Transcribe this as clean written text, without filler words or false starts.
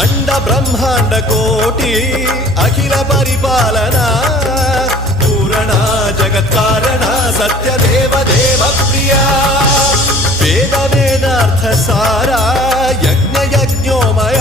అండ బ్రహ్మాండ కోటి అఖిల పరిపాలన పూరణ జగత్కారణ సత్యదేవ దేవ ప్రియ వేద వేదార్థ సారా యజ్ఞ యజ్ఞోమయ